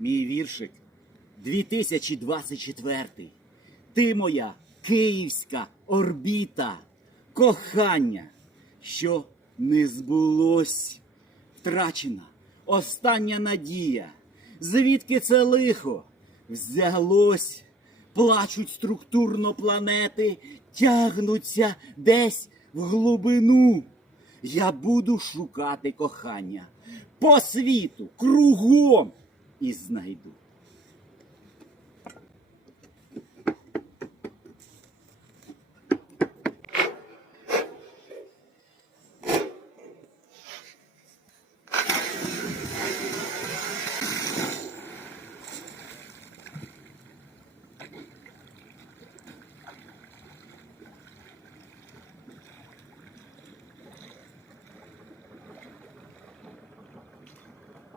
Мій віршик 2024. Ти моя київська орбіта, кохання, що не збулось. Втрачена остання надія. Звідки це лихо взялось? Плачуть структурно планети, тягнуться десь в глибину. Я буду шукати кохання по світу, кругом і знайду.